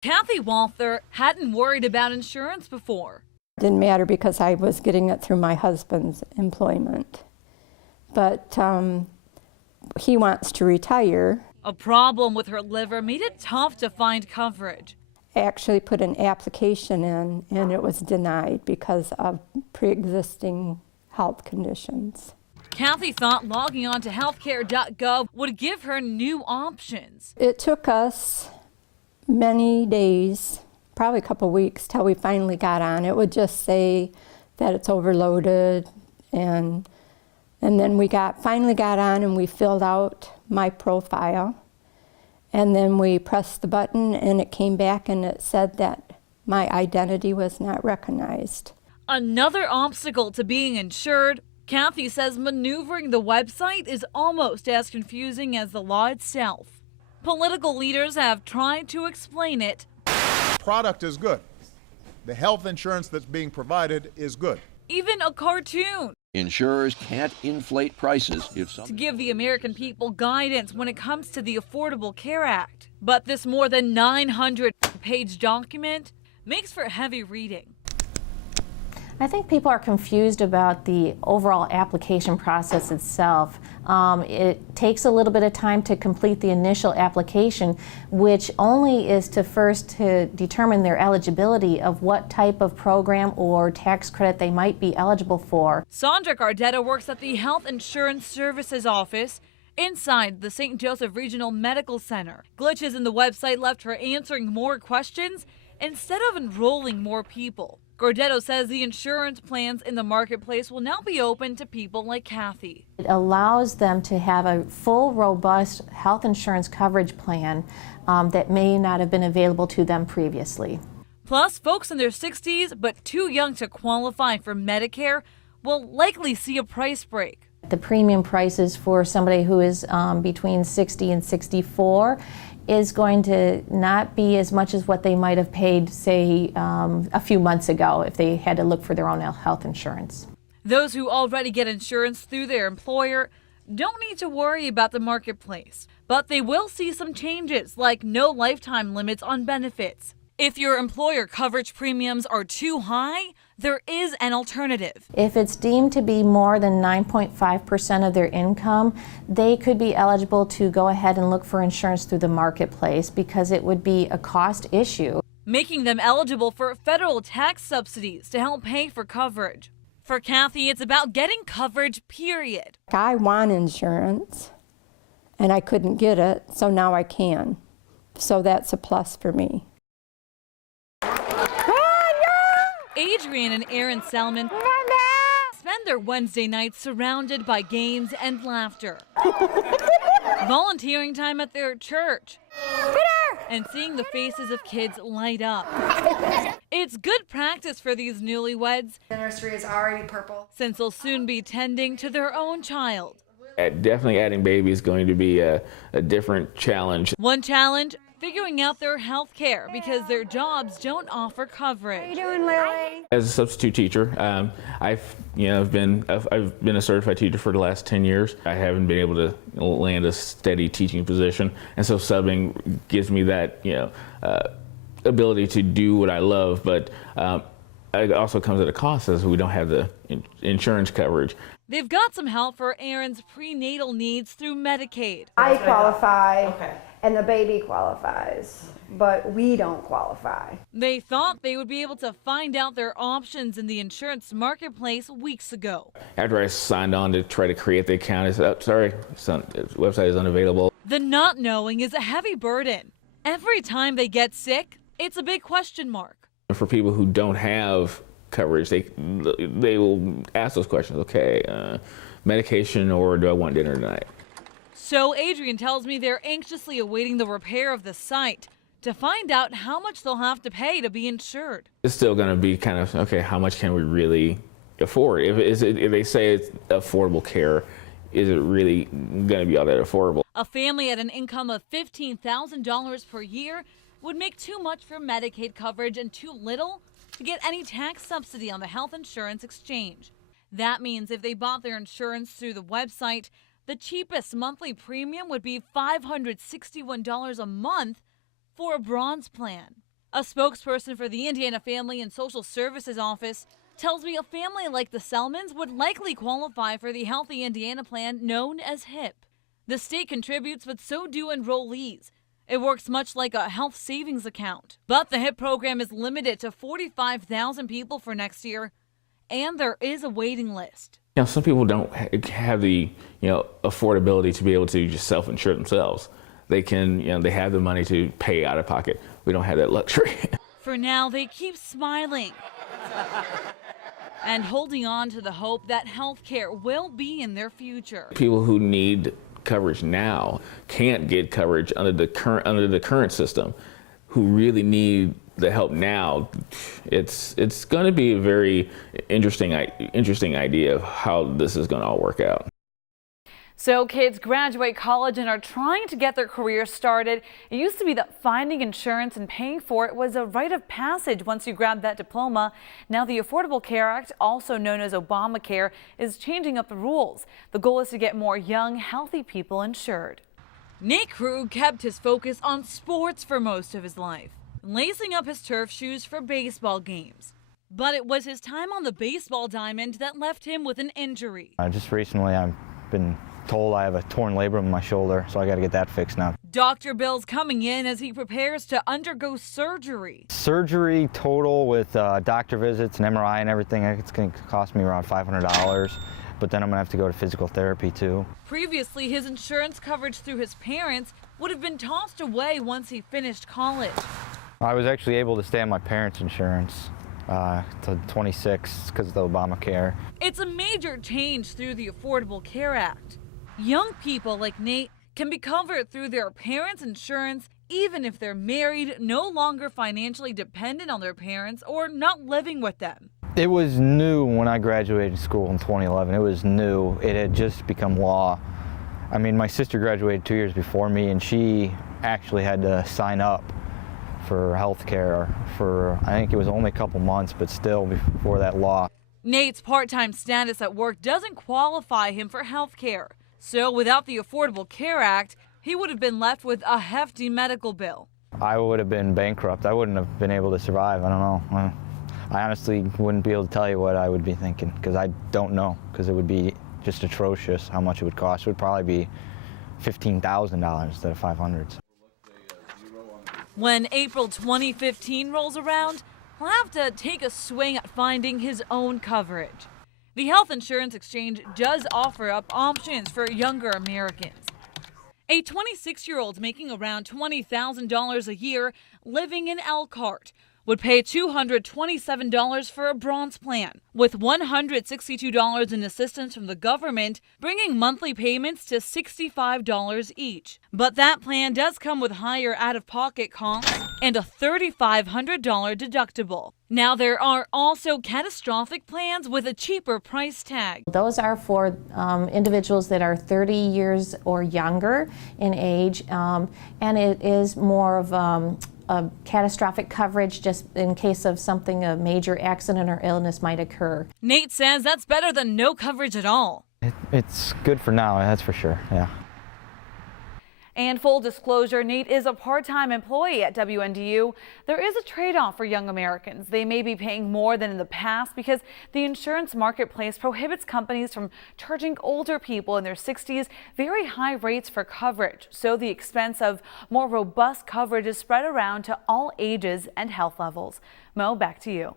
Kathy Walther hadn't worried about insurance before. It didn't matter because I was getting it through my husband's employment. But he wants to retire. A problem with her liver made it tough to find coverage. I actually put an application in and it was denied because of pre-existing health conditions. Kathy thought logging on to healthcare.gov would give her new options. It took us many days, probably a couple weeks, till we finally got on. It would just say that it's overloaded, and then we finally got on and we filled out my profile, and then we pressed the button and it came back and it said that my identity was not recognized. Another obstacle to being insured. Kathy says maneuvering the website is almost as confusing as the law itself. Political leaders have tried to explain it. Product is good. The health insurance that's being provided is good. Even a cartoon. Insurers can't inflate prices to give the American people guidance when it comes to the Affordable Care Act. But this more than 900-page document makes for heavy reading. I think people are confused about the overall application process itself. It takes a little bit of time to complete the initial application, which only is to determine their eligibility of what type of program or tax credit they might be eligible for. Sandra Gardetta works at the Health Insurance Services Office inside the St. Joseph Regional Medical Center. Glitches in the website left her answering more questions instead of enrolling more people. Gordetto says the insurance plans in the marketplace will now be open to people like Kathy. It allows them to have a full, robust health insurance coverage plan that may not have been available to them previously. Plus, folks in their 60s but too young to qualify for Medicare will likely see a price break. The premium prices for somebody who is between 60 and 64 is going to not be as much as what they might have paid, say, a few months ago if they had to look for their own health insurance. Those who already get insurance through their employer don't need to worry about the marketplace, but they will see some changes like no lifetime limits on benefits. If your employer coverage premiums are too high, there is an alternative. If it's deemed to be more than 9.5% of their income, they could be eligible to go ahead and look for insurance through the marketplace because it would be a cost issue, making them eligible for federal tax subsidies to help pay for coverage. For Kathy, it's about getting coverage, period. I want insurance and I couldn't get it, so now I can. So that's a plus for me. Adrian and Aaron Selman spend their Wednesday nights surrounded by games and laughter. Volunteering time at their church. And seeing the faces of kids light up. It's good practice for these newlyweds. The nursery is already purple. Since they'll soon be tending to their own child. Definitely adding baby is going to be a different challenge. One challenge, figuring out their health care because their jobs don't offer coverage. How you doing, Lily? As a substitute teacher, I've been a certified teacher for the last 10 years. I haven't been able to land a steady teaching position, and so subbing gives me that ability to do what I love. But it also comes at a cost, as we don't have the insurance coverage. They've got some help for Aaron's prenatal needs through Medicaid. I qualify, and the baby qualifies, but we don't qualify. They thought they would be able to find out their options in the insurance marketplace weeks ago. After I signed on to try to create the account, I said, oh, sorry, the website is unavailable. The not knowing is a heavy burden. Every time they get sick, it's a big question mark. For people who don't have coverage, they will ask those questions. Okay, medication, or do I want dinner tonight? So Adrian tells me they're anxiously awaiting the repair of the site to find out how much they'll have to pay to be insured. It's still going to be kind of, okay, how much can we really afford? If they say it's affordable care, is it really going to be all that affordable? A family at an income of $15,000 per year would make too much for Medicaid coverage and too little to get any tax subsidy on the health insurance exchange. That means if they bought their insurance through the website, the cheapest monthly premium would be $561 a month for a bronze plan. A spokesperson for the Indiana Family and Social Services Office tells me a family like the Selmans would likely qualify for the Healthy Indiana plan known as HIP. The state contributes, but so do enrollees. It works much like a health savings account. But the HIP program is limited to 45,000 people for next year, and there is a waiting list. Some people don't have the affordability to be able to just self-insure themselves. They can, they have the money to pay out of pocket. We don't have that luxury. For now, they keep smiling and holding on to the hope that health care will be in their future. People who need coverage now can't get coverage under the current system, who really need the help now. It's going to be a very interesting idea of how this is going to all work out. So kids graduate college and are trying to get their careers started. It used to be that finding insurance and paying for it was a rite of passage once you grabbed that diploma. Now the Affordable Care Act, also known as Obamacare, is changing up the rules. The goal is to get more young, healthy people insured. Nate Krug kept his focus on sports for most of his life, lacing up his turf shoes for baseball games. But it was his time on the baseball diamond that left him with an injury. Just recently I've been told I have a torn labrum in my shoulder, so I got to get that fixed now. Dr. Bill's coming in as he prepares to undergo surgery. Surgery total with doctor visits and MRI and everything, it's going to cost me around $500, but then I'm going to have to go to physical therapy too. Previously, his insurance coverage through his parents would have been tossed away once he finished college. I was actually able to stay on my parents' insurance to 26 because of the Obamacare. It's a major change through the Affordable Care Act. Young people like Nate can be covered through their parents' insurance even if they're married, no longer financially dependent on their parents, or not living with them. It was new when I graduated school in 2011. It was new. It had just become law. I mean, my sister graduated 2 years before me, and she actually had to sign up for health care for, I think it was only a couple months, but still before that law. Nate's part-time status at work doesn't qualify him for health care. So without the Affordable Care Act, he would have been left with a hefty medical bill. I would have been bankrupt. I wouldn't have been able to survive. I don't know. I honestly wouldn't be able to tell you what I would be thinking, because I don't know, because it would be just atrocious how much it would cost. It would probably be $15,000 instead of $500. When April 2015 rolls around, he'll have to take a swing at finding his own coverage. The health insurance exchange does offer up options for younger Americans. A 26-year-old making around $20,000 a year living in Elkhart would pay $227 for a bronze plan, with $162 in assistance from the government, bringing monthly payments to $65 each. But that plan does come with higher out-of-pocket costs and a $3,500 deductible. Now, there are also catastrophic plans with a cheaper price tag. Those are for individuals that are 30 years or younger in age, and it is more of a catastrophic coverage just in case of something, a major accident or illness might occur. Nate says that's better than no coverage at all. It's good for now, that's for sure, yeah. And full disclosure, Nate is a part-time employee at WNDU. There is a trade-off for young Americans. They may be paying more than in the past because the insurance marketplace prohibits companies from charging older people in their 60s very high rates for coverage. So the expense of more robust coverage is spread around to all ages and health levels. Mo, back to you.